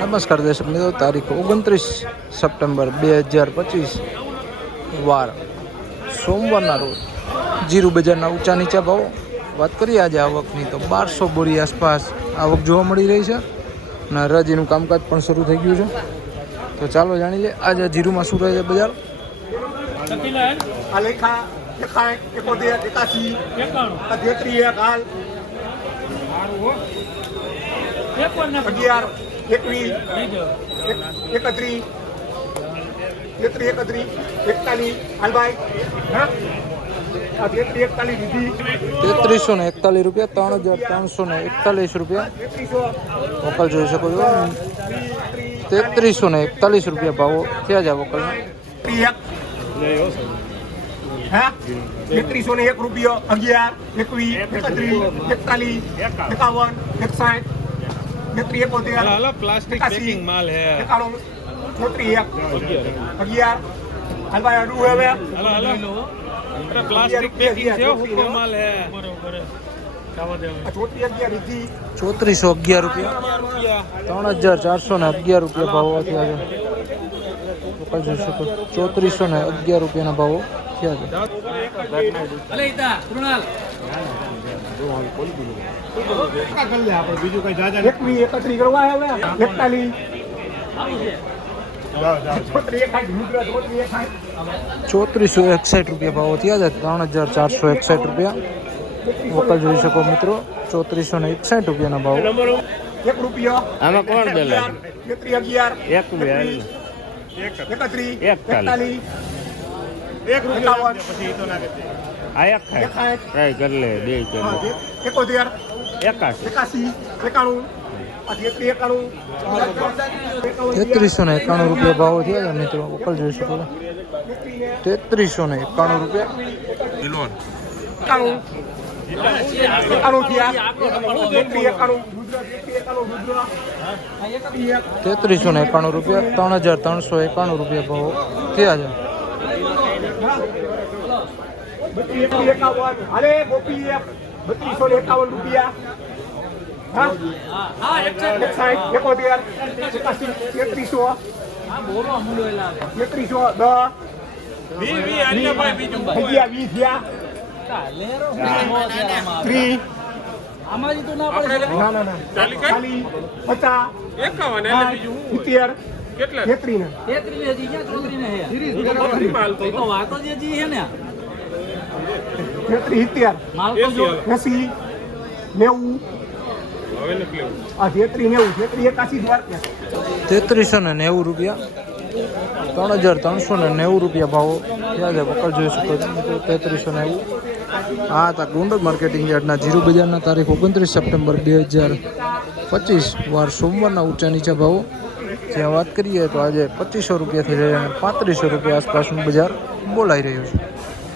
નમસ્કાર દર્શક મિત્રો, તારીખ ઓગણત્રીસ સપ્ટેમ્બર બે હજાર પચીસ વાર સોમવારના રોજ જીરું બજારના ઊંચા નીચા ભાવો. વાત કરીએ આજે આવકની તો બારસો બોરી આસપાસ આવક જોવા મળી રહી છે અને હરાજીનું કામકાજ પણ શરૂ થઈ ગયું છે. તો ચાલો જાણી લઈએ આજે જીરુમાં શું રહે છે બજાર? અગિયાર એકવીસ એક- એકત્રીસ તેત્રીસ એકત્રીસ એકતાલીસ હાલભાઈ હા આ તેત્રીસ એકતાલીસ દીધી તેત્રીસો ને એકતાલીસ રૂપિયા ત્રણ હજાર ત્રણસો ને એકતાલીસ રૂપિયા તેત્રીસો વકલ જોઈ શકો છો। તેત્રીસો ને એકતાલીસ રૂપિયા ભાવો થયા છે વકલના એક હા તેત્રીસો ને એક રૂપિયો અગિયાર એકવીસ એકત્રીસ એકતાલીસ એકાવન એકસાઠ તેત્રીસ એકોતેર હાલો પ્લાસ્ટિક પેકિંગ માલ હે. એકાણું ચોત્રીસ એક અગિયાર. હાલભાઈ અડું હવે હાલો હાલો પ્લાસ્ટિક પેકિંગ છે હુકો માલ હે આ ચોત્રીસ અગિયાર રીધી ચોત્રીસો અગિયાર રૂપિયા. ત્રણ હજાર ચારસો ને અગિયાર રૂપિયા ભાવો શકો? ચોત્રીસો ને અગિયાર રૂપિયાના ભાવો. થયા છે. એકતાલીસ. ચોત્રીસ એકસાઠ રૂપિયા ભાવો થયા છે ત્રણ હજાર ચારસો એકસાઠ રૂપિયા. વકલ જોઈ શકો મિત્રો ચોત્રીસો ને એકસાઠ રૂપિયાના ભાવ. એક રૂપિયા. આમાં કોણ દલાલ? એકત્રીસ. અગિયાર એક રૂપિયા. એકત્રીસ એકતાલીસ. એકતાલીસ એકાવન આ એક ખાય. ટ્રાય કર લે બે કર એકોતેર. એકાશ. એકાસી એકાણું. એકાણું. તેત્રીસો ને એકાણું રૂપિયા ભાવો થયા છે મિત્રો. વકલ જોઈ શકો છો. તેત્રીસો ને એકાણું રૂપિયા. તેત્રીસો ને એકાણું રૂપિયા. ત્રણ હજાર ત્રણસો એકાણું રૂપિયા ભાવ થયા છે. બત્રીસ એકાવન અરે ગોપી બત્રીસો ને એકાવન રૂપિયા એકોતેર એકાસી એકત્રીસો એકત્રીસો દસ અગિયાર વીસ થયા ત્રીસ ના ના ના ચાલી. પચાસ. એકાવન સિત્તેર. ને. એસી નેવું. આ તેત્રીસ નેવું. તેત્રીસ એકાસી દ્વાર તેત્રીસો ને નેવું રૂપિયા. ત્રણ હજાર ત્રણસો ને નેવું રૂપિયા ભાવો. થયા છે વકલ જોઈ શકો છો. તેત્રીસો નેવું. આ હતા ગોંડલ માર્કેટિંગ યાર્ડના જીરો બજારના તારીખ ઓગણત્રીસ સપ્ટેમ્બર બે હજાર પચીસ. વાર સોમવારના ઊંચા નીચા ભાવો. જ્યાં વાત કરીએ તો આજે પચીસો રૂપિયાથી લઈને પાંત્રીસો રૂપિયા આસપાસનું બજાર બોલાઈ રહ્યું છે.